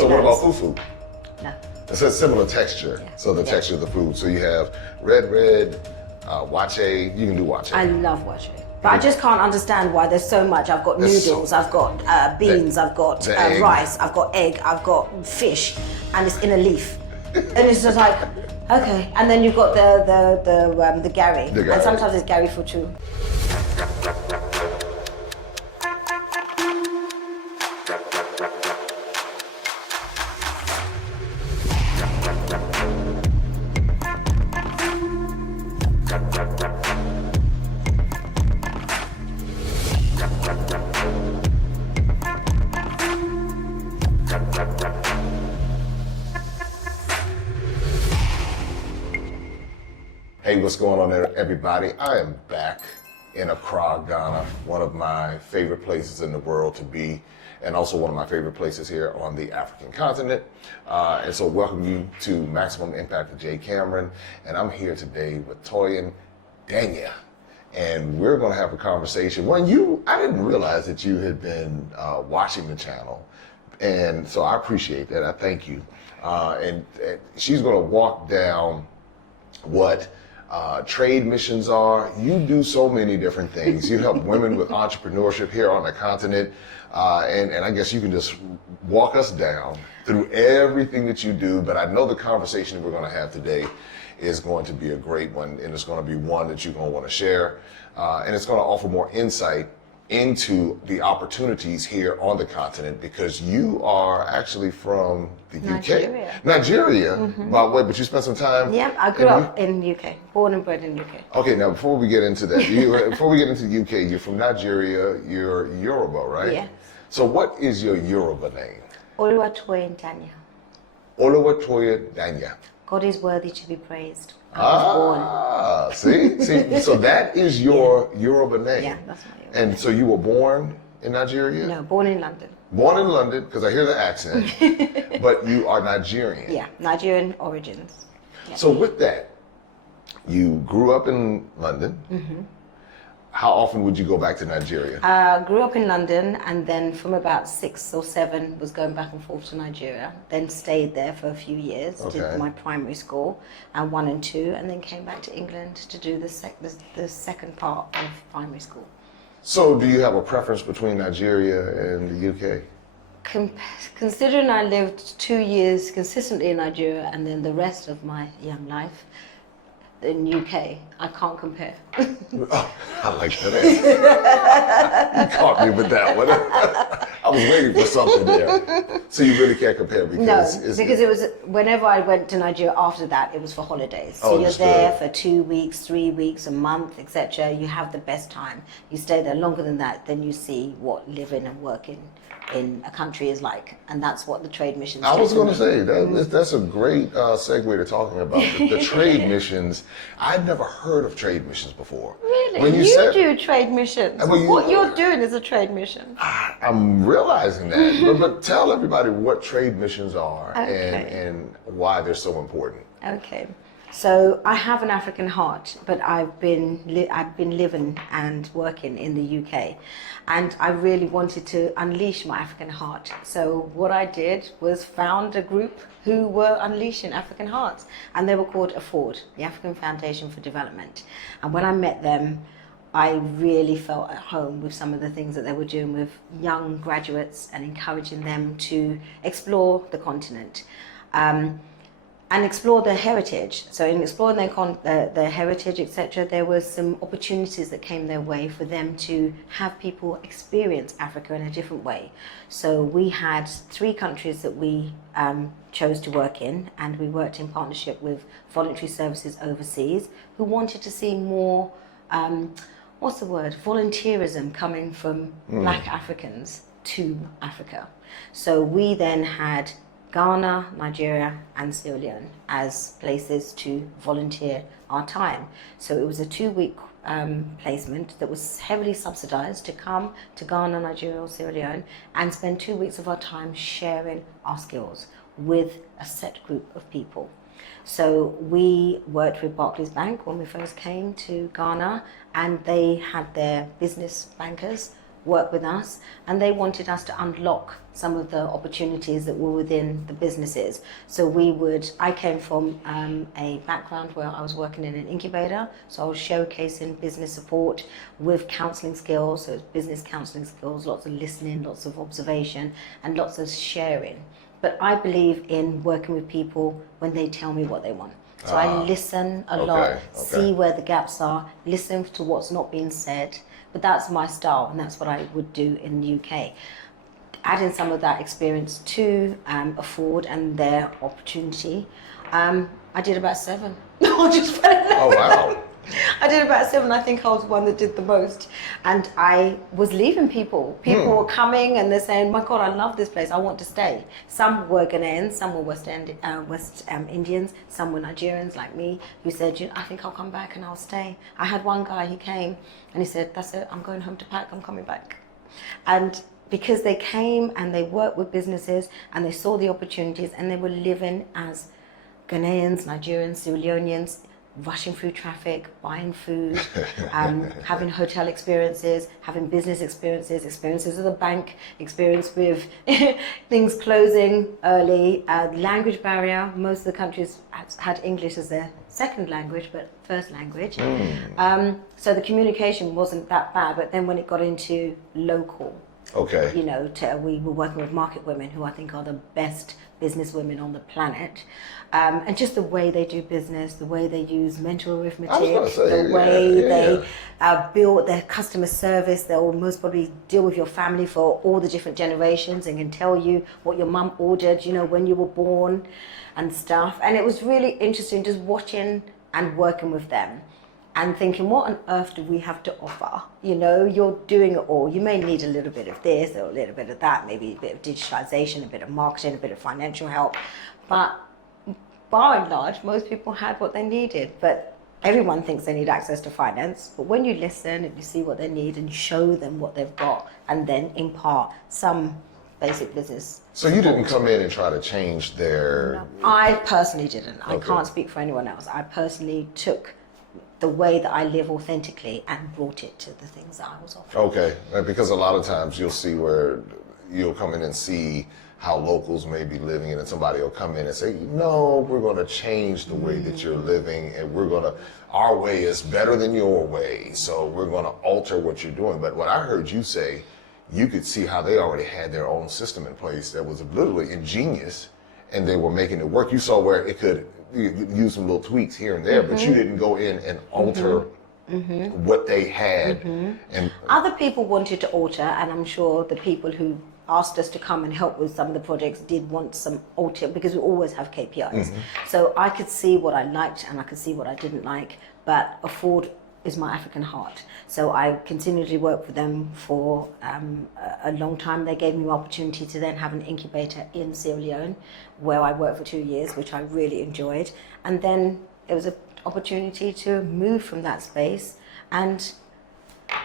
So what about fufu? No. It's a similar texture. Yeah. So the texture of the food. So you have red, wache. You can do wache. I love wache. But I just can't understand why there's so much. I've got noodles, I've got beans, I've got rice, I've got egg, I've got fish, and it's in a leaf. And it's just like, okay. And then you've got the gari. And sometimes it's gari for two. Hey, what's going on there, everybody? I am back in Accra, Ghana, one of my favorite places in the world to be, and also one of my favorite places here on the African continent. And so welcome you to Maximum Impact with Jay Cameron, and I'm here today with Toyin Danya. And we're gonna have a conversation. I didn't realize that you had been watching the channel, and so I appreciate that, I thank you. And she's gonna walk down what trade missions are. You do so many different things. You help women with entrepreneurship here on the continent. And I guess you can just walk us down through everything that you do. But I know the conversation we're going to have today is going to be a great one. And it's going to be one that you're going to want to share. And it's going to offer more insight into the opportunities here on the continent, because you are actually from the Nigeria. UK. Nigeria, by the way, but you spent some time. Yeah, I grew up in UK, born and bred in UK. Okay, now before we get into that, before we get into the UK, you're from Nigeria, you're Yoruba, right? Yes. So what is your Yoruba name? Toyin Danya. Toyin Danya. God is worthy to be praised. I was born. See, so that is your Yoruba name. Yeah, that's my Yoruba. And so you were born in Nigeria? No, born in London. Born in London, because I hear the accent, but you are Nigerian. Yeah, Nigerian origins. Yeah. So with that, you grew up in London. Mm-hmm. How often would you go back to Nigeria? Grew up in London, and then from about 6 or 7 was going back and forth to Nigeria. Then stayed there for a few years, did my primary school and 1 and 2, and then came back to England to do the second part of primary school. So do you have a preference between Nigeria and the UK? Considering I lived 2 years consistently in Nigeria and then the rest of my young life in UK, I can't compare. Oh, I like that answer. You caught me with that one. I was waiting for something there. So you really can't compare because... No, because it was, whenever I went to Nigeria after that, it was for holidays. So you're there for 2 weeks, 3 weeks, a month, etc. You have the best time. You stay there longer than that, then you see what living and working in a country is like, and that's what the trade missions do. I was going to say, that's a great segue to talking about the trade missions. I'd never heard of trade missions before. Really? When you do trade missions. What you're doing is a trade mission. I'm realizing that, but tell everybody what trade missions are and why they're so important. Okay. So I have an African heart, but I've been living and working in the UK, and I really wanted to unleash my African heart. So what I did was found a group who were unleashing African hearts, and they were called AFFORD, the African Foundation for Development. And when I met them, I really felt at home with some of the things that they were doing with young graduates and encouraging them to explore the continent. And explore their heritage. So in exploring their heritage, etc., there was some opportunities that came their way for them to have people experience Africa in a different way. So we had 3 countries that we chose to work in, and we worked in partnership with voluntary services overseas who wanted to see more, volunteerism coming from Black Africans to Africa. So we then had Ghana, Nigeria, and Sierra Leone as places to volunteer our time. So it was a 2-week placement that was heavily subsidized to come to Ghana, Nigeria, or Sierra Leone and spend 2 weeks of our time sharing our skills with a set group of people. So we worked with Barclays Bank when we first came to Ghana, and they had their business bankers work with us, and they wanted us to unlock some of the opportunities that were within the businesses. So I came from a background where I was working in an incubator, so I was showcasing business support with counselling skills, so it's business counselling skills, lots of listening, lots of observation, and lots of sharing. But I believe in working with people when they tell me what they want. So I listen a lot, see where the gaps are, listen to what's not being said. But that's my style, and that's what I would do in the UK. Adding some of that experience to Afford and their opportunity, I did about 7. No, just Oh, wow. I did about 7. I think I was the one that did the most. And I was leaving people. People were coming and they're saying, my God, I love this place. I want to stay. Some were Ghanaians, some were West Indians, some were Nigerians like me, who said, I think I'll come back and I'll stay. I had one guy, he came and he said, that's it, I'm going home to pack, I'm coming back. And because they came and they worked with businesses and they saw the opportunities and they were living as Ghanaians, Nigerians, Sierra Leoneans, rushing through traffic, buying food, having hotel experiences, having business experiences at the bank, experience with things closing early, language barrier. Most of the countries had English as their second language, but first language. So the communication wasn't that bad, but then when it got into local, we were working with market women, who I think are the best business women on the planet, and just the way they do business, the way they use mental arithmetic, the way they build their customer service. They'll most probably deal with your family for all the different generations and can tell you what your mum ordered, when you were born and stuff. And it was really interesting just watching and working with them and thinking, what on earth do we have to offer? You're doing it all. You may need a little bit of this or a little bit of that, maybe a bit of digitalization, a bit of marketing, a bit of financial help. But by and large, most people had what they needed. But everyone thinks they need access to finance. But when you listen and you see what they need and you show them what they've got and then impart some basic business. So you didn't come in and try to change their... No, I personally didn't. I can't speak for anyone else. I personally took the way that I live authentically and brought it to the things that I was offering. Okay, because a lot of times you'll see where you'll come in and see how locals may be living, and then somebody will come in and say, no, we're going to change the way that you're living, and our way is better than your way, so we're going to alter what you're doing. But what I heard you say, you could see how they already had their own system in place that was literally ingenious, and they were making it work. You saw where it could use some little tweaks here and there, but you didn't go in and alter what they had. And other people wanted to alter, and I'm sure the people who asked us to come and help with some of the projects did want some alter, because we always have KPIs. So I could see what I liked and I could see what I didn't like, but Afford is my African heart. So I continued to work with them for a long time. They gave me the opportunity to then have an incubator in Sierra Leone, where I worked for 2 years, which I really enjoyed. And then it was an opportunity to move from that space, and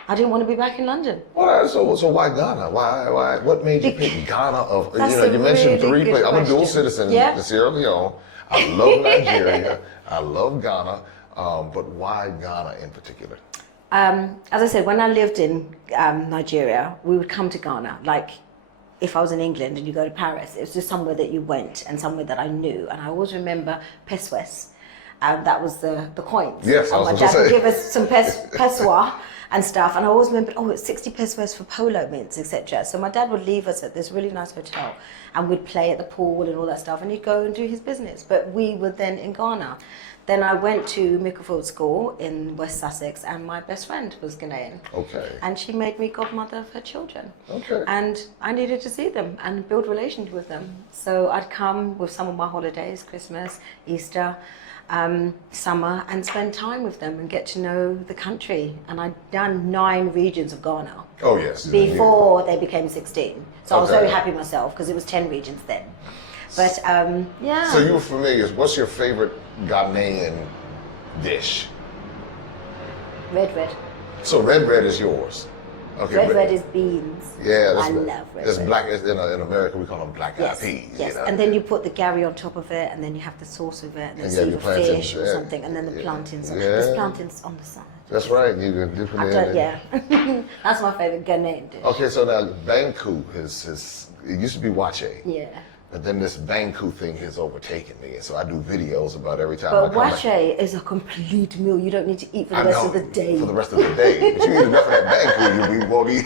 I didn't want to be back in London. Well, so why Ghana? Why? What made you pick Ghana? You mentioned 3 places. I'm a dual citizen in Sierra Leone. I love Nigeria. I love Ghana. But why Ghana in particular? As I said, when I lived in Nigeria, we would come to Ghana. Like, if I was in England and you go to Paris, it was just somewhere that you went and somewhere that I knew. And I always remember pesos. That was the coins. Yes, I was my going to dad say. would give us some pesoa and stuff. And I always remembered, it's 60 pesos for polo mints, etc. So my dad would leave us at this really nice hotel and we'd play at the pool and all that stuff. And he'd go and do his business. But we were then in Ghana. Then I went to Micklefield School in West Sussex, and my best friend was Ghanaian. Okay. And she made me godmother of her children. Okay. And I needed to see them and build relations with them. So I'd come with some of my holidays, Christmas, Easter, summer, and spend time with them and get to know the country. And I'd done 9 regions of Ghana. Oh, yes. Before they became 16. So I was very happy myself, because it was 10 regions then. But yeah. So you were familiar. What's your favorite Ghanaian dish? Red. So red is yours. Okay. Red is beans. Yeah, I love red. It's black. In America, we call them black eyed peas. Yes, and then you put the gari on top of it, and then you have the sauce with it, and then either fish or something, and then the plantains. There's plantains on the side. That's right. You can dip it I've in. done, yeah. That's my favorite Ghanaian dish. Okay, so now Banku is it used to be Wache. Yeah. But then this Banku thing has overtaken me, and so I do videos about every time I But come back. wache is a complete meal. You don't need to eat for the I rest know, of the day. for the rest of the day. But you eat enough of that Banku, you won't eat.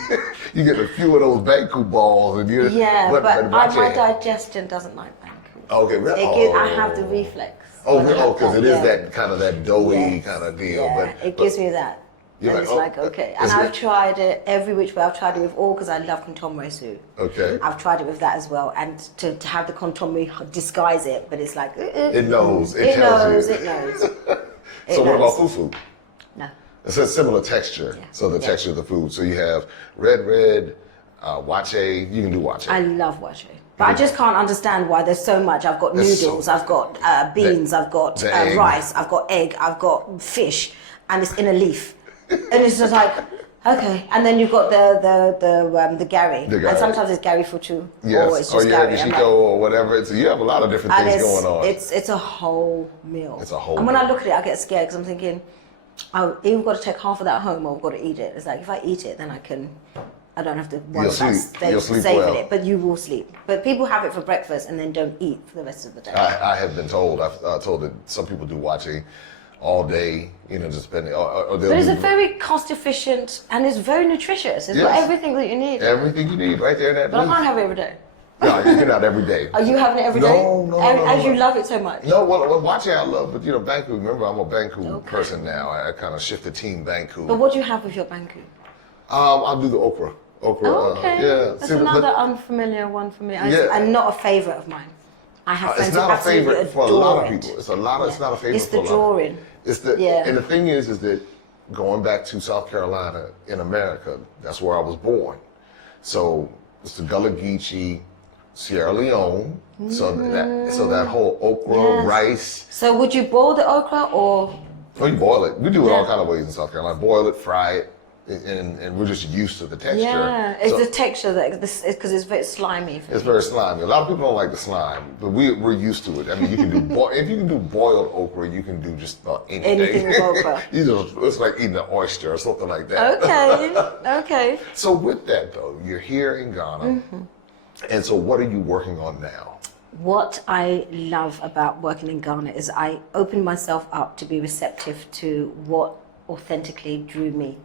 You get a few of those Banku balls, and you. Yeah, but my Wache- digestion doesn't like banku. Okay, I have the reflex. Oh, when I have because it is yeah. that kind of that doughy Yes. kind of deal. Yeah, it gives me that. You're And like, it's oh, like, okay. And is I've it- tried it every which way. I've tried it with all, because I love contomere soup. Okay. I've tried it with that as well. And to have the contomere disguise it, but it's like... It knows. It It tells knows, you. it knows. So what about fufu? No. It's a similar texture. Yeah. So the Yeah. texture of the food. So you have red, wache. You can do wache. I love wache. But I just can't understand why there's so much. I've got There's noodles, so- I've got beans, I've got the egg. rice, I've got egg, I've got fish, and it's in a leaf. And it's just like, okay. And then you've got the gari. The And gari. sometimes it's gari futu, or it's Yes, just or you have gari. I'm Yashiko like, or whatever. You have a lot of different and things going on. it's a whole meal. It's a whole And when I meal. look at it, I get scared, because I'm thinking, oh, either got to take half of that home, or I've got to eat it. It's like, if I eat it, then I don't have to worry You'll about sleep. You'll sleep saving well. it, but you will sleep. But people have it for breakfast and then don't eat for the rest of the day. I have been told. I've told that some people do wache all day. Just depending. Or they'll But it's do a very cost efficient, and it's very nutritious. It's got Yes. everything that you need. everything you need right there in that But I leaf. can't have it every day. No, you're not every day. Are you having it every No, day? no, As no. you love it so much. No, well, wache I love, but Banku. Remember, I'm a Banku Okay. person now. I kind of shifted team Banku. But what do you have with your banku? I'll do the okra. Okra. Okay. Yeah. That's See, another but unfamiliar one for me. Yeah. And not a favorite of mine. I have friends it's who not a absolutely favorite for a lot adore of it. people. It's not a favorite It's for the a lot. drawing. It's the Yeah. and the thing is that going back to South Carolina in America, that's where I was born. So it's the Gullah Geechee, Sierra Leone. So that whole okra, Yes. rice. So would you boil the okra, or Well, you boil it. We do it all Yeah. kind of ways in South Carolina. Boil it, fry it, and we're just used to the texture. yeah, it's So the texture that because it's very slimy. For it's me. very slimy. A lot of people don't like the slime, but we're used to it. I mean, you can do if you can do boiled okra, you can do just about anything. Anything with okra. It's like eating an oyster or something like that. Okay, okay. So with that though, you're here in Ghana, Mm-hmm. and so what are you working on now? What I love about working in Ghana is I open myself up to be receptive to what authentically drew me.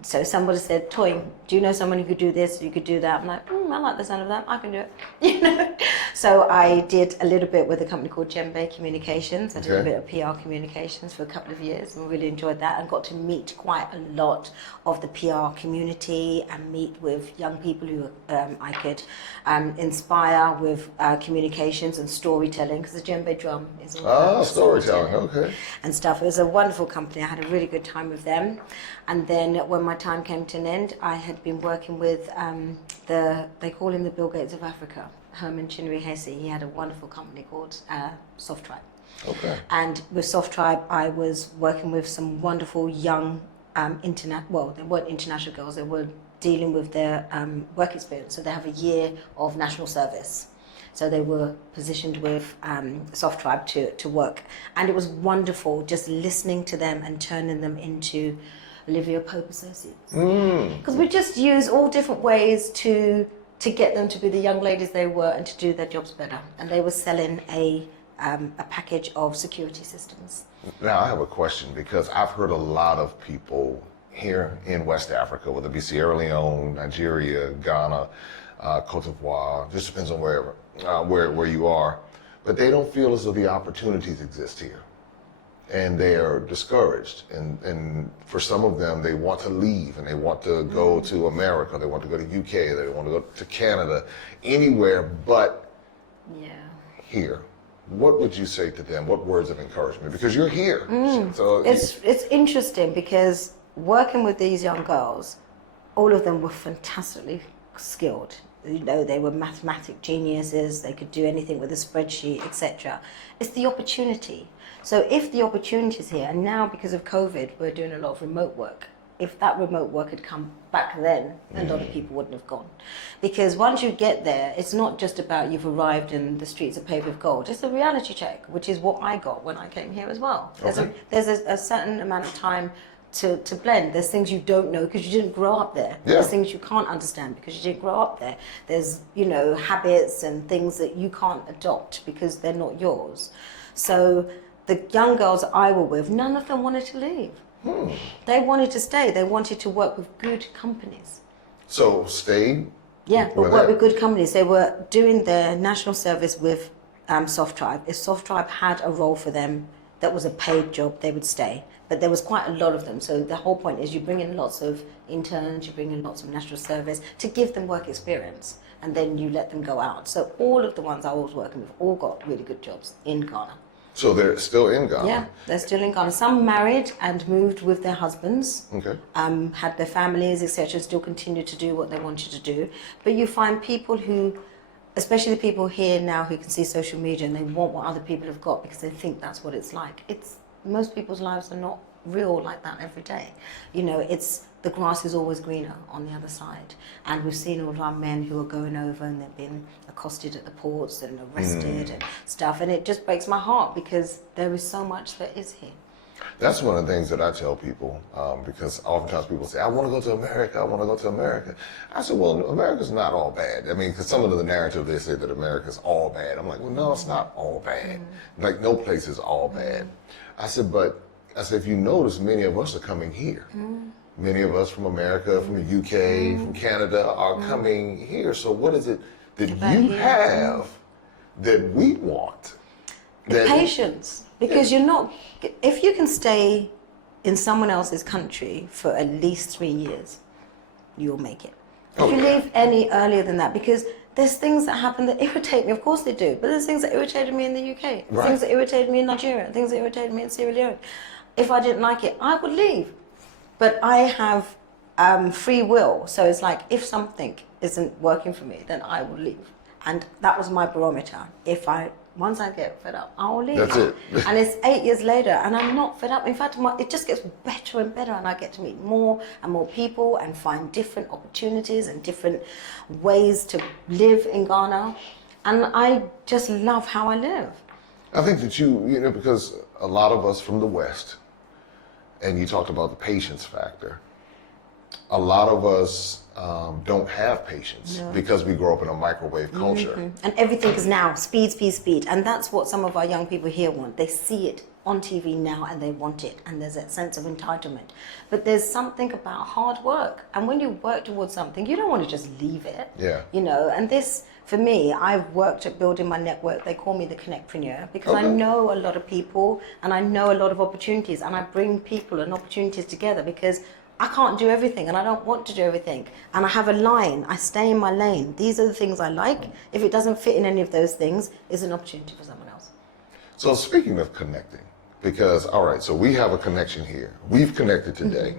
So somebody said, Toyin, do you know someone who could do this? You could do that. I'm like, I like the sound of that. I can do it. So I did a little bit with a company called Djembe Communications. I did a Okay. bit of PR communications for a couple of years and really enjoyed that, and got to meet quite a lot of the PR community and meet with young people who I could inspire with communications and storytelling, because the Djembe drum is all about Storytelling. Okay. and stuff. It was a wonderful company. I had a really good time with them. And then when my time came to an end, I had been working with they call him the Bill Gates of Africa, Herman Chinwe Hesse. He had a wonderful company called Soft Tribe. Okay. And with Soft Tribe, I was working with some wonderful young they weren't international girls, they were dealing with their work experience. So they have a year of national service. So they were positioned with Soft Tribe to work. And it was wonderful just listening to them and turning them into Olivia Pope Associates. Because we just use all different ways to get them to be the young ladies they were and to do their jobs better. And they were selling a package of security systems. Now, I have a question, because I've heard a lot of people here in West Africa, whether it be Sierra Leone, Nigeria, Ghana, Cote d'Ivoire, just depends on where you are, but they don't feel as though the opportunities exist here. And they are discouraged. And for some of them, they want to leave and they want to go to America, they want to go to UK, they want to go to Canada, anywhere but Yeah. here. What would you say to them? What words of encouragement? Because you're here. So It's interesting because working with these young girls, all of them were fantastically skilled. They were mathematic geniuses, they could do anything with a spreadsheet, etc. It's the opportunity. So if the opportunity is here, and now because of COVID, we're doing a lot of remote work. if that remote work had come back then, a lot of people wouldn't have gone. Because once you get there, it's not just about you've arrived and the streets are paved with gold. It's a reality check, which is what I got when I came here as well. There's a certain amount of time to blend. There's things you don't know because you didn't grow up there. Yeah. There's things you can't understand because you didn't grow up there. There's, habits and things that you can't adopt because they're not yours. So the young girls I were with, none of them wanted to leave. They wanted to stay. They wanted to work with good companies. So stay. Yeah, but work with good companies. They were doing their national service with SoftTribe. If SoftTribe had a role for them that was a paid job, they would stay. But there was quite a lot of them. So the whole point is you bring in lots of interns, you bring in lots of national service to give them work experience, and then you let them go out. So all of the ones I was working with all got really good jobs in Ghana. So they're still in Ghana? Yeah, they're still in Ghana. Some married and moved with their husbands, Okay. had their families, etc., still continue to do what they wanted to do. But you find people who, especially the people here now who can see social media and they want what other people have got because they think that's what it's like. Most people's lives are not real like that every day. It's the grass is always greener on the other side. And we've seen all of our men who are going over and they've been accosted at the ports and arrested and stuff. And it just breaks my heart because there is so much that is here. That's one of the things that I tell people, because oftentimes people say, I want to go to America, I want to go to America. I said, well, America's not all bad. I mean, because some of the narrative, they say that America's all bad. I'm like, well, no, it's not all bad. Like, no place is all bad. I said, if you notice, many of us are coming here. Many of us from America, from the UK, from Canada are coming here. So what is it that you have that we want? Patience. Because if you can stay in someone else's country for at least 3 years, you'll make it. If you leave any earlier than that, because there's things that happen that irritate me, of course they do, but there's things that irritated me in the UK, things that irritated me in Nigeria, things that irritated me in Sierra Leone. If I didn't like it, I would leave. But I have free will, so it's like if something isn't working for me, then I will leave. And that was my barometer. Once I get fed up, I'll leave. That's it. And it's 8 years later, and I'm not fed up. In fact, it just gets better and better, and I get to meet more and more people and find different opportunities and different ways to live in Ghana. And I just love how I live. I think that because a lot of us from the West, and you talked about the patience factor, a lot of us don't have patience because we grow up in a microwave culture. And everything is now speed, speed, speed. And that's what some of our young people here want. They see it on TV now and they want it. And there's that sense of entitlement. But there's something about hard work. And when you work towards something, you don't want to just leave it. Yeah. And this, for me, I've worked at building my network. They call me the Connectpreneur because I know a lot of people and I know a lot of opportunities. And I bring people and opportunities together because I can't do everything and I don't want to do everything. And I have a line. I stay in my lane. These are the things I like. If it doesn't fit in any of those things, it's an opportunity for someone else. So speaking of connecting, because, all right, so we have a connection here. We've connected today.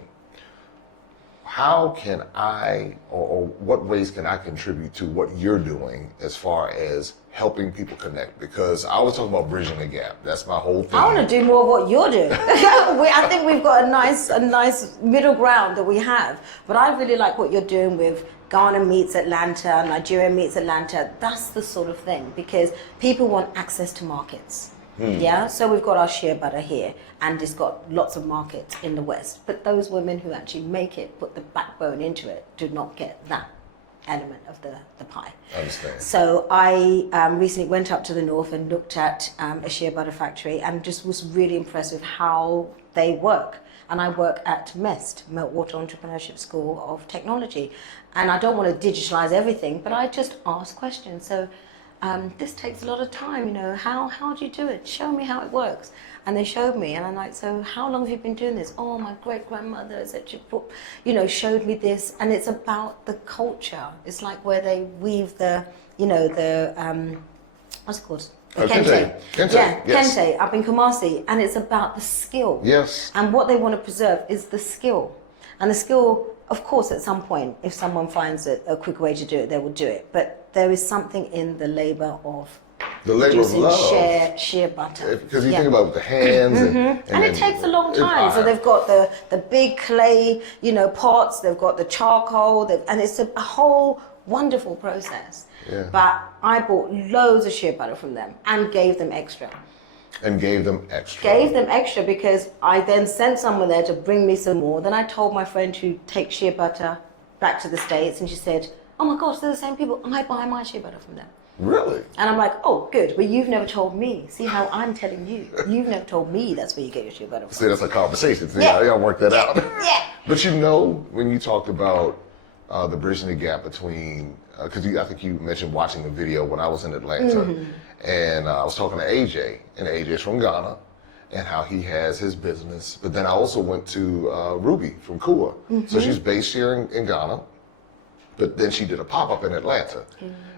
How can I, or what ways can I contribute to what you're doing as far as helping people connect? Because I was talking about bridging the gap. That's my whole thing. I want to do more of what you're doing. I think we've got a nice middle ground that we have. But I really like what you're doing with Ghana meets Atlanta, Nigeria meets Atlanta. That's the sort of thing because people want access to markets. Yeah, so we've got our shea butter here and it's got lots of markets in the West. But those women who actually make it, put the backbone into it, do not get that element of the pie. I understand. So I recently went up to the north and looked at a shea butter factory and just was really impressed with how they work. And I work at MEST, Meltwater Entrepreneurship School of Technology. And I don't want to digitalize everything, but I just ask questions. So this takes a lot of time, how do you do it? Show me how it works. And they showed me, and I'm like, so how long have you been doing this? Oh, my great-grandmother, showed me this. And it's about the culture. It's like where they weave what's it called? Kente. Yeah, yes. Kente up in Kumasi. And it's about the skill. Yes. And what they want to preserve is the skill. And the skill, of course, at some point, if someone finds a quick way to do it, they will do it. But there is something in the labor of The labor of producing love. shea butter. Because you think about it with the hands And it takes a long time. So they've got the big clay, pots. They've got the charcoal, and it's a whole wonderful process. Yeah. But I bought loads of shea butter from them and gave them extra. And gave them extra. Gave them extra because I then sent someone there to bring me some more. Then I told my friend to take shea butter back to the States, and she said, "Oh my gosh, they're the same people. I buy my shea butter from them." Really? And I'm like, "Oh, good, but you've never told me. See how I'm telling you? You've never told me that's where you get your shea butter from." See, that's a conversation. See, Yeah. y'all work that out. Yeah. But when you talked about the bridging the gap between, because I think you mentioned watching the video when I was in Atlanta, and I was talking to AJ, and AJ's from Ghana, and how he has his business. But then I also went to Ruby from Kua. So she's based here in Ghana, but then she did a pop-up in Atlanta.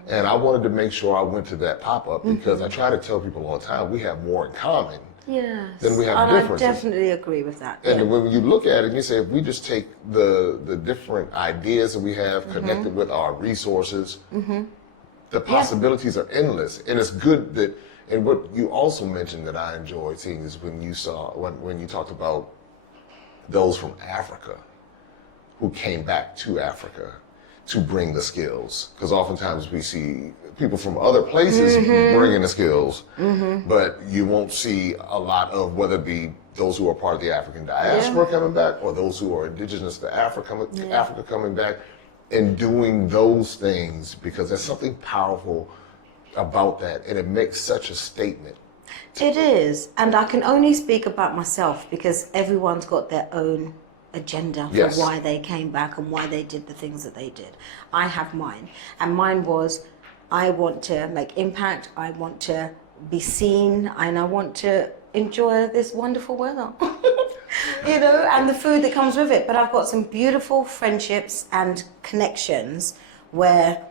And I wanted to make sure I went to that pop-up because I try to tell people all the time, we have more in common than we have differences. I definitely agree with that. And when you look at it, you say, if we just take the different ideas that we have connected with our resources, the possibilities are endless. And it's good that, and what you also mentioned that I enjoyed seeing is when you talked about those from Africa who came back to Africa to bring the skills. Because oftentimes we see people from other places bringing the skills, but you won't see a lot of whether it be those who are part of the African diaspora coming back or those who are indigenous to Africa coming back and doing those things, because there's something powerful about that, and it makes such a statement. It is, and I can only speak about myself because everyone's got their own agenda for why they came back and why they did the things that they did. I have mine, and mine was, I want to make impact, I want to be seen, and I want to enjoy this wonderful weather. And the food that comes with it. But I've got some beautiful friendships and connections where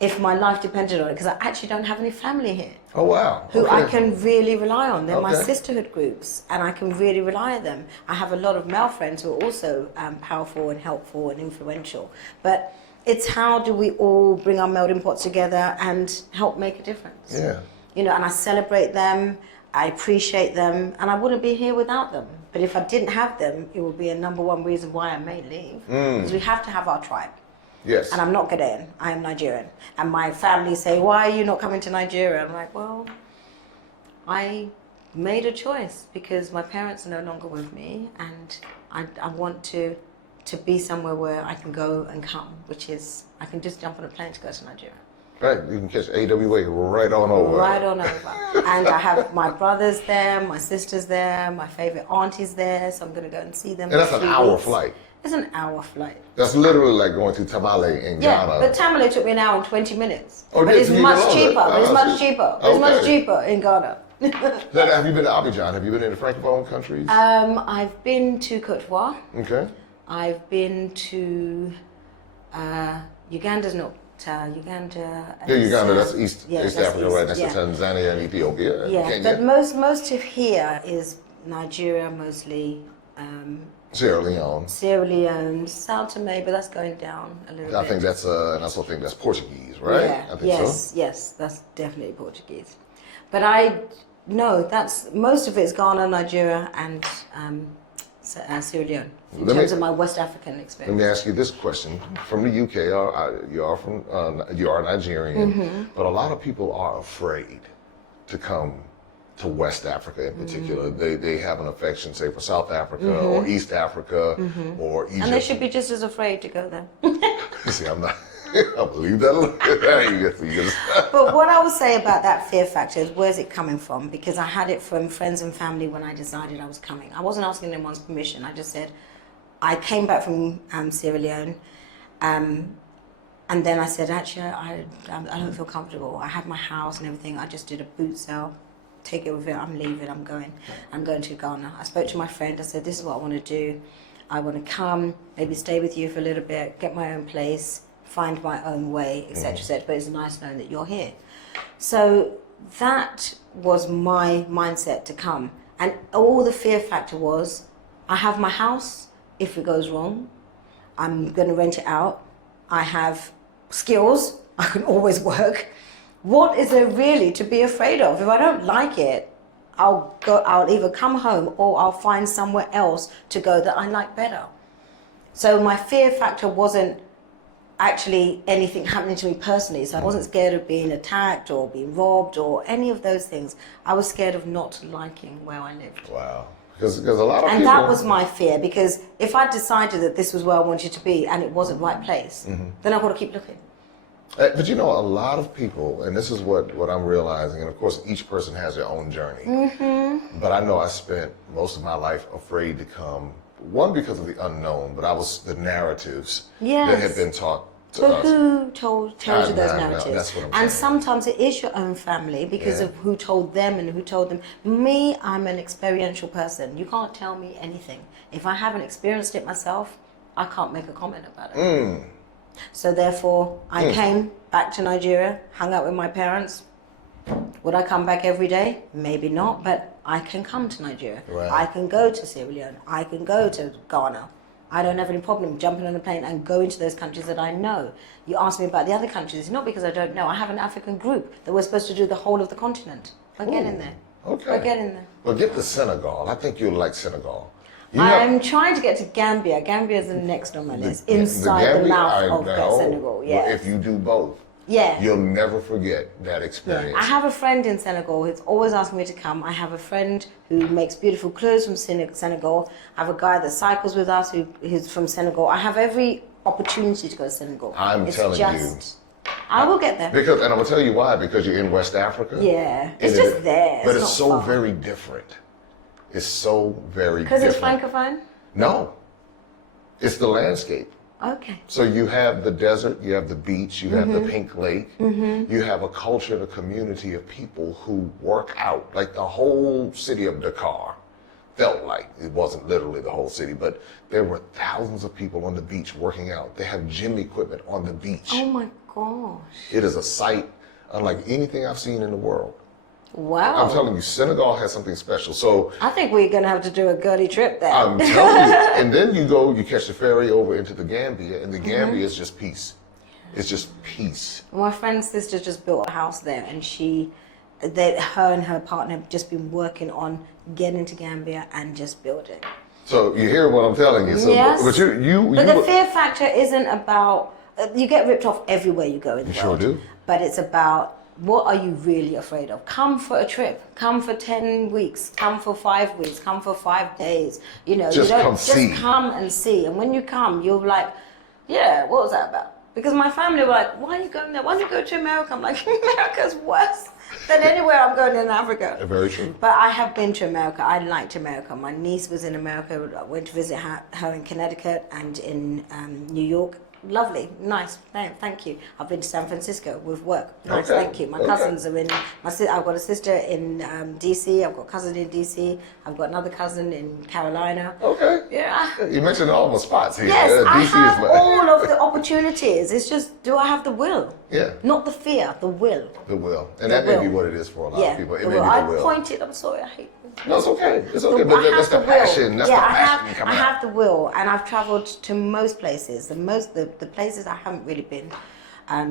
if my life depended on it, because I actually don't have any family here. Oh, wow. Who I can really rely on. They're my sisterhood groups, and I can really rely on them. I have a lot of male friends who are also powerful and helpful and influential. But it's how do we all bring our melting pots together and help make a difference? Yeah. And I celebrate them, I appreciate them, and I wouldn't be here without them. But if I didn't have them, it would be a number one reason why I may leave. Because we have to have our tribe. Yes. And I'm not Ghanaian, I am Nigerian. And my family say, "Why are you not coming to Nigeria?" I'm like, well, I made a choice because my parents are no longer with me, and I want to be somewhere where I can go and come, which is, I can just jump on a plane to go to Nigeria. Right, you can catch AWA right on over. Right on over. And I have my brothers there, my sisters there, my favorite aunties there, so I'm going to go and see them. And that's an hour flight. It's an hour flight. That's literally like going to Tamale in Ghana. But Tamale took me an hour and 20 minutes. Oh, but it's much cheaper. It's much cheaper. It's much cheaper in Ghana. Have you been to Abidjan? Have you been in the Francophone countries? I've been to Côte d'Ivoire. Okay. I've been to Uganda's not Uganda. Yeah, Uganda. That's East Africa, right next to Tanzania and Ethiopia. Yeah, Kenya. but most of here is Nigeria, mostly. Sierra Leone. Sierra Leone, Sao Tome, but that's going down a little bit. I think that's and I also think that's Portuguese, right? Yeah. I think so. Yes, that's definitely Portuguese. But that's most of it's Ghana, Nigeria, and Sierra Leone. In terms of my West African experience. Let me ask you this question: from the UK, you are Nigerian, but a lot of people are afraid to come to West Africa in particular. They have an affection, say, for South Africa or East Africa or Egypt. And they should be just as afraid to go there. See, I'm not. I believe that. But what I would say about that fear factor is, where's it coming from? Because I had it from friends and family when I decided I was coming. I wasn't asking anyone's permission. I just said, I came back from Sierra Leone, and then I said, actually, I don't feel comfortable. I had my house and everything. I just did a boot sale. Take it with it. I'm leaving. I'm going to Ghana. I spoke to my friend. I said, this is what I want to do. I want to come, maybe stay with you for a little bit, get my own place, find my own way, etc., etc. But it's nice knowing that you're here. So that was my mindset to come. And all the fear factor was, I have my house. If it goes wrong, I'm going to rent it out. I have skills. I can always work. What is there really to be afraid of? If I don't like it, I'll either come home or I'll find somewhere else to go that I like better. So my fear factor wasn't actually anything happening to me personally. So I wasn't scared of being attacked or being robbed or any of those things. I was scared of not liking where I lived. Wow. Because a lot of and people... that was my fear, because if I decided that this was where I wanted to be and it wasn't the right place, then I've got to keep looking. But you know, a lot of people, and this is what I'm realizing, and of course each person has their own journey, but I know I spent most of my life afraid to come, one, because of the unknown, but I was the narratives that had been taught to us. Who tells you those narratives? That's what I'm and saying. Sometimes it is your own family because of who told them and who told them. Me, I'm an experiential person. You can't tell me anything. If I haven't experienced it myself, I can't make a comment about it. So therefore, I came back to Nigeria, hung out with my parents. Would I come back every day? Maybe not, but I can come to Nigeria. Right. I can go to Sierra Leone. I can go to Ghana. I don't have any problem jumping on a plane and going to those countries that I know. You ask me about the other countries, it's not because I don't know. I have an African group that we're supposed to do the whole of the continent. I'll get in there. Okay. I'll get in there. Well, get to Senegal. I think you'll like Senegal. I'm trying to get to Gambia. Gambia is the next on my list. Inside the mouth of Senegal, Well, if you do both, you'll never forget that experience. I have a friend in Senegal who's always asking me to come. I have a friend who makes beautiful clothes from Senegal. I have a guy that cycles with us who's from Senegal. I have every opportunity to go to Senegal. I'm telling you. I will get there. And I'm going to tell you why, because you're in West Africa. Yeah, it's just there. But it's so very different. It's so very different. Because it's francophone? No. It's the landscape. Okay. So you have the desert, you have the beach, you have the pink lake, you have a culture and a community of people who work out. Like the whole city of Dakar felt like, it wasn't literally the whole city, but there were thousands of people on the beach working out. They have gym equipment on the beach. Oh my gosh. It is a sight unlike anything I've seen in the world. Wow. I'm telling you, Senegal has something special. So I think we're going to have to do a girly trip there. I'm telling you. And then you catch the ferry over into the Gambia, and the Gambia is just peace. It's just peace. My friend's sister just built a house there, and her and her partner have just been working on getting to Gambia and just building. So you hear what I'm telling you. So, yes. But the fear factor isn't about, you get ripped off everywhere you go in the world. You sure do. But it's about, what are you really afraid of? Come for a trip. Come for 10 weeks. Come for 5 weeks. Come for 5 days. Just come and see. And when you come, you're like, yeah, what was that about? Because my family were like, why are you going there? Why don't you go to America? I'm like, America's worse than anywhere I'm going in Africa. Very true. But I have been to America. I liked America. My niece was in America. I went to visit her in Connecticut and in New York. Lovely, nice, thank you. I've been to San Francisco with work. Nice, thank you. My cousins are in, I've got a sister in DC, I've got a cousin in DC, I've got another cousin in Carolina. Okay. Yeah. You mentioned all the spots here. Yes, DC I have is all of the opportunities. It's just, do I have the will? Yeah. Not the fear, the will. The will. And that may be what it is for a lot of people. It may be the will. I pointed, I'm sorry, I hate it. No, it's okay. It's okay, but that's the passion. That's the passion coming out. I have the will, and I've traveled to most places. The places I haven't really been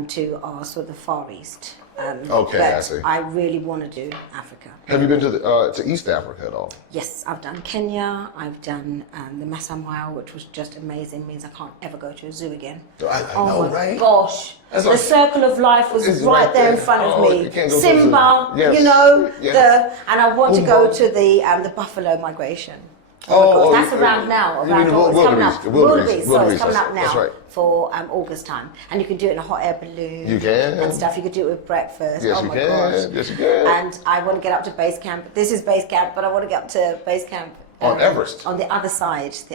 to are sort of the Far East. Okay, but I see. I really want to do Africa. Have you been to East Africa at all? Yes, I've done Kenya. I've done the MISA Mile, which was just amazing. Means I can't ever go to a zoo again. I know, right? Gosh, the circle of life was right there in front of me. Simba, yes. and I want to go to the buffalo migration. That's around now. It's coming up. Wildebeest. So it's coming up now for August time, and you can do it in a hot air balloon. You can and stuff. You can do it with breakfast. Yes, my you can. gosh. Yes, you can. And I want to get up to base camp. This is base camp, but I want to get up to base camp. On Everest? On the other side. So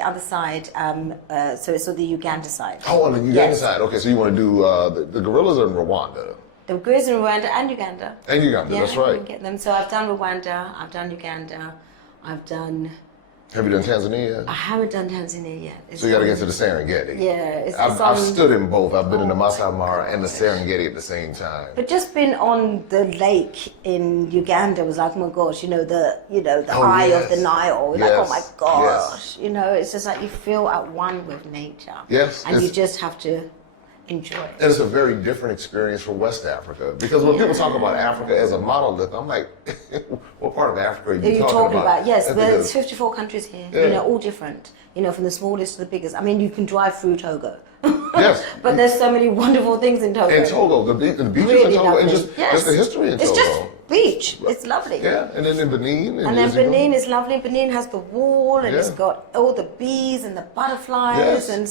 it's on the Uganda side. Oh, on the Uganda side. Okay, so you want to do the gorillas are in Rwanda? The gorillas in Rwanda and Uganda. And Uganda, that's right. You can get them. So I've done Rwanda, I've done Uganda, I've done... Have you done Tanzania? I haven't done Tanzania yet. So you got to get to the Serengeti. Yeah. I've stood in both. I've been in the Masai Mara and the Serengeti at the same time. But just being on the lake in Uganda was like, oh my gosh, the eye of the Nile. Like, oh my gosh. It's just like you feel at one with nature. Yes. And you just have to enjoy it. And it's a very different experience from West Africa. Because when people talk about Africa as a monolith, I'm like, what part of Africa are you talking about? Yes, there's 54 countries here, all different. From the smallest to the biggest. I mean, you can drive through Togo. Yes. But there's so many wonderful things in Togo. In Togo, the beaches really in Togo, lovely. and just the history in Togo. It's just beach. It's lovely. Yeah, and then in Benin. And then Benin is lovely. Benin has the wall, and it's got all the bees and the butterflies. And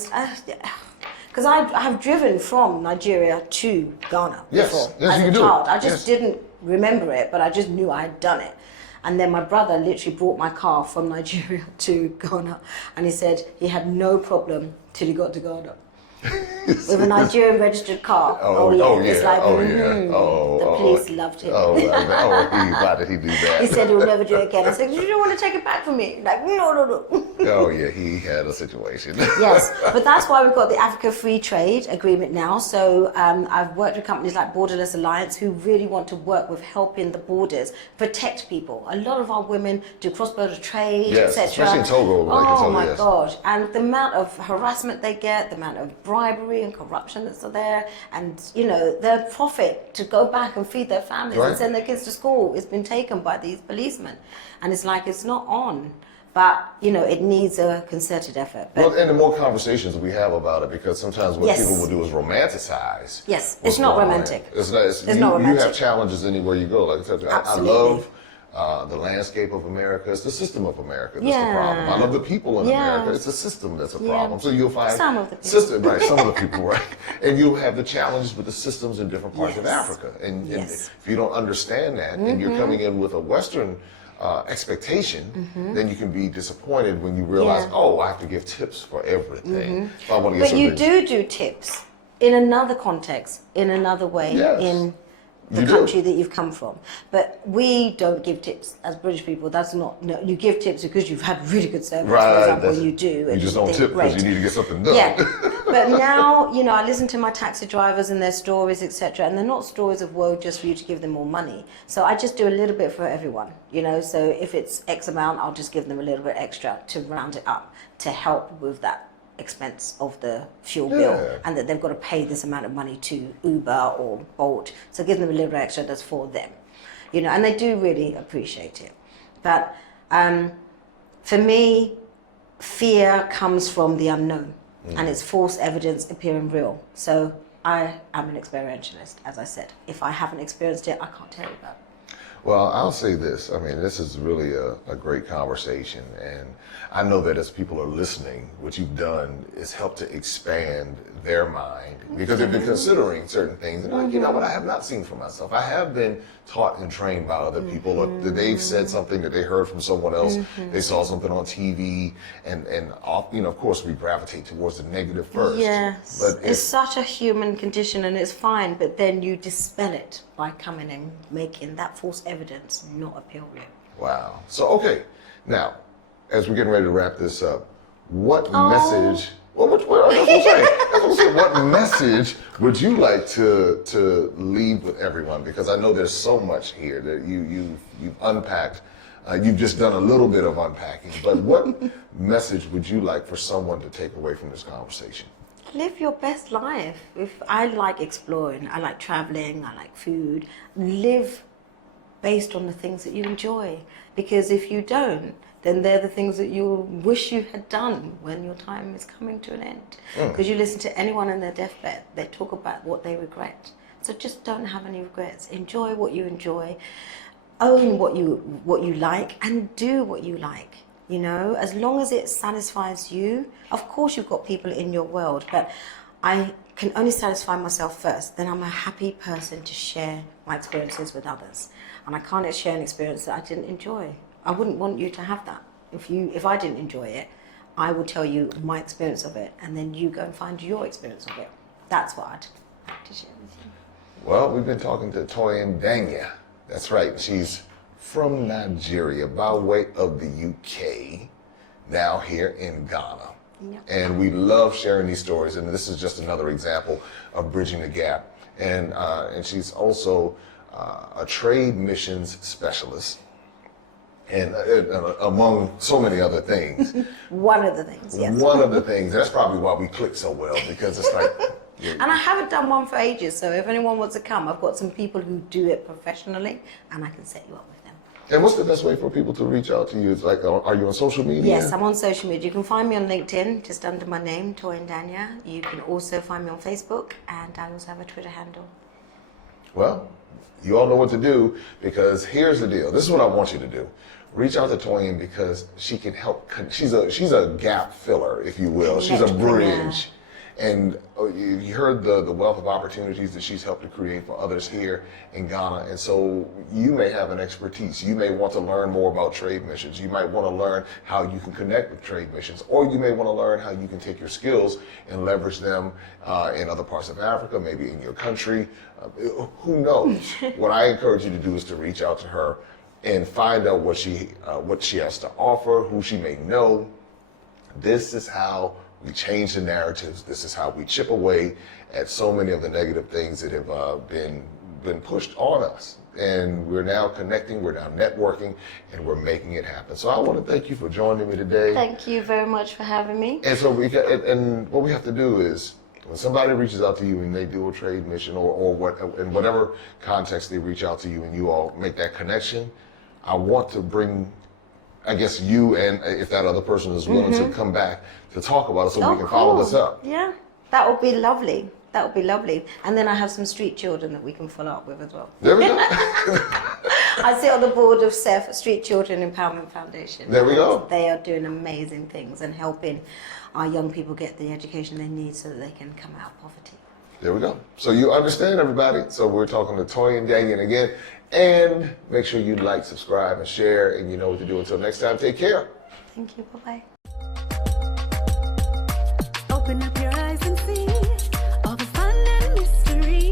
because I have driven from Nigeria to Ghana before as a child. I just didn't remember it, but I just knew I had done it. And then my brother literally brought my car from Nigeria to Ghana, and he said he had no problem till he got to Ghana. With a Nigerian registered car. It's like, the police loved him. Why did he do that? He said he'll never do it again. I said, you don't want to take it back from me? Like, no. Oh yeah, he had a situation. Yes, but that's why we've got the Africa Free Trade Agreement now. So I've worked with companies like Borderless Alliance who really want to work with helping the borders protect people. A lot of our women do cross-border trade, etc. Especially in Togo. Oh my gosh. And the amount of harassment they get, the amount of bribery and corruption that's there, and their profit to go back and feed their families and send their kids to school has been taken by these policemen. And it's like, it's not on. But, it needs a concerted effort. But, and the more conversations we have about it, because sometimes what people will do is romanticize. Yes, it's not romantic. It's not romantic. You have challenges anywhere you go. Like I love the landscape of America. It's the system of America that's the problem. I love the people in America. It's the system that's a problem. So you'll find some of the people. Some of the people, right? And you'll have the challenges with the systems in different parts of Africa. And if you don't understand that, and you're coming in with a Western expectation, then you can be disappointed when you realize, I have to give tips for everything. If I want to get you do tips in another context, in another way, in the country that you've come from. But we don't give tips as British people. That's not, you give tips because you've had really good service, for example, you do. You just don't tip because you need to get something done. Yeah, but now, I listen to my taxi drivers and their stories, etc. And they're not stories of woe just for you to give them more money. So I just do a little bit for everyone, So if it's X amount, I'll just give them a little bit extra to round it up to help with that expense of the fuel bill, and that they've got to pay this amount of money to Uber or Bolt. So give them a little extra that's for them, and they do really appreciate it. But for me, fear comes from the unknown, and it's false evidence appearing real. So I am an experientialist, as I said. If I haven't experienced it, I can't tell you about it. Well, I'll say this. I mean, this is really a great conversation. And I know that as people are listening, what you've done is help to expand their mind. Because they've been considering certain things. And like, you know what, I have not seen for myself. I have been taught and trained by other people. That they've said something that they heard from someone else. They saw something on TV. And of course, we gravitate towards the negative first. Yes. But it's such a human condition, and it's fine. But then you dispel it by coming and making that false evidence not appeal real. Wow. So, okay. Now, as we're getting ready to wrap this up, what message... That's what I'm saying. What message would you like to leave with everyone? Because I know there's so much here that you've unpacked. You've just done a little bit of unpacking. But what message would you like for someone to take away from this conversation? Live your best life. If I like exploring, I like traveling, I like food. Live based on the things that you enjoy. Because if you don't, then they're the things that you wish you had done when your time is coming to an end. Because you listen to anyone on their deathbed, they talk about what they regret. So just don't have any regrets. Enjoy what you enjoy. Own what you like, and do what you like. As long as it satisfies you. Of course you've got people in your world, but I can only satisfy myself first. Then I'm a happy person to share my experiences with others. And I can't share an experience that I didn't enjoy. I wouldn't want you to have that. If I didn't enjoy it, I would tell you my experience of it, and then you go and find your experience of it. That's what I'd like to share with you. Well, we've been talking to Toyin Danya. That's right. She's from Nigeria by way of the UK, now here in Ghana. Yep. And we love sharing these stories, and this is just another example of bridging the gap. And she's also a trade missions specialist, and among so many other things. One of the things, yes. One of the things. That's probably why we click so well, because it's like, And I haven't done one for ages, so if anyone wants to come, I've got some people who do it professionally, and I can set you up with them. And what's the best way for people to reach out to you? It's like, are you on social media? Yes, I'm on social media. You can find me on LinkedIn, just under my name, Toyin Danya. You can also find me on Facebook, and I also have a Twitter handle. Well, you all know what to do, because here's the deal. This is what I want you to do. Reach out to Toyin because she can help. She's a gap filler, if you will. She's a bridge. And you heard the wealth of opportunities that she's helped to create for others here in Ghana. And so you may have an expertise. You may want to learn more about trade missions. You might want to learn how you can connect with trade missions. Or you may want to learn how you can take your skills and leverage them in other parts of Africa, maybe in your country. Who knows? What I encourage you to do is to reach out to her and find out what she has to offer, who she may know. This is how we change the narratives. This is how we chip away at so many of the negative things that have been pushed on us. And we're now connecting, we're now networking, and we're making it happen. So I want to thank you for joining me today. Thank you very much for having me. And so and what we have to do is, when somebody reaches out to you and they do a trade mission or in whatever context they reach out to you and you all make that connection, I want to bring, I guess, you and if that other person is willing to come back to talk about it so we can follow this up. Yeah, that would be lovely. That would be lovely. And then I have some street children that we can follow up with as well. There we go. I sit on the board of SEF, Street Children Empowerment Foundation. There we go. They are doing amazing things and helping our young people get the education they need so that they can come out of poverty. There we go. So you understand, everybody. So we're talking to Toyin Danya again. And make sure you like, subscribe, and share, and you know what to do. Until next time, take care. Thank you. Bye-bye. Open up your eyes and see all the fun and mystery.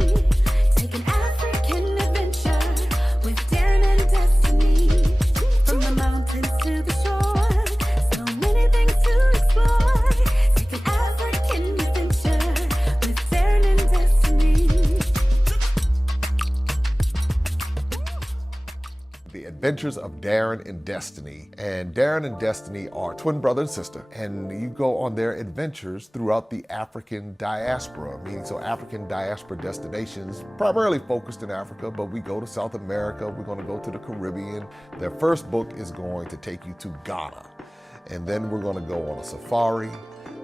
Take an African adventure with Darren and Destiny. From the mountains to the shore, so many things to explore. Take an African adventure with Darren and Destiny. The Adventures of Darren and Destiny. And Darren and Destiny are twin brother and sister. And you go on their adventures throughout the African diaspora, meaning so African diaspora destinations, primarily focused in Africa, but we go to South America, we're going to go to the Caribbean. Their first book is going to take you to Ghana. And then we're going to go on a safari.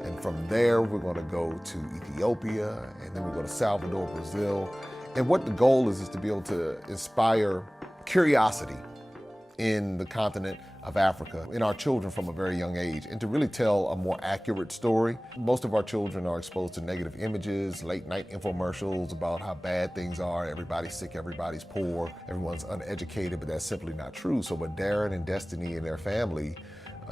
And from there, we're going to go to Ethiopia. And then we go to Salvador, Brazil. And what the goal is to be able to inspire curiosity in the continent of Africa, in our children from a very young age, and to really tell a more accurate story. Most of our children are exposed to negative images, late night infomercials about how bad things are, everybody's sick, everybody's poor, everyone's uneducated, but that's simply not true. So what Darren and Destiny and their family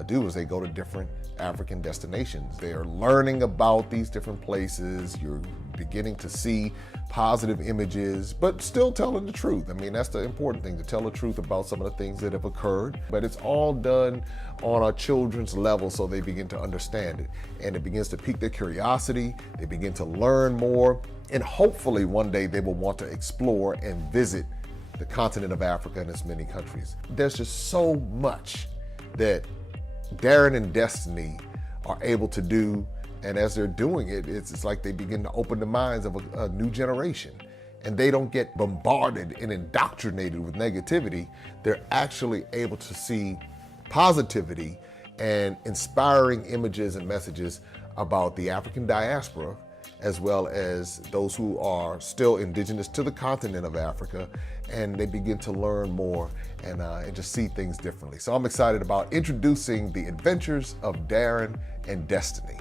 do is they go to different African destinations. They are learning about these different places. You're beginning to see positive images, but still telling the truth. I mean, that's the important thing, to tell the truth about some of the things that have occurred. But it's all done on our children's level so they begin to understand it. And it begins to pique their curiosity. They begin to learn more. And hopefully one day they will want to explore and visit the continent of Africa and its many countries. There's just so much that Darren and Destiny are able to do, and as they're doing it, it's like they begin to open the minds of a new generation, and they don't get bombarded and indoctrinated with negativity. They're actually able to see positivity and inspiring images and messages about the African diaspora, as well as those who are still indigenous to the continent of Africa, and they begin to learn more and just see things differently. So I'm excited about introducing the Adventures of Darren and Destiny.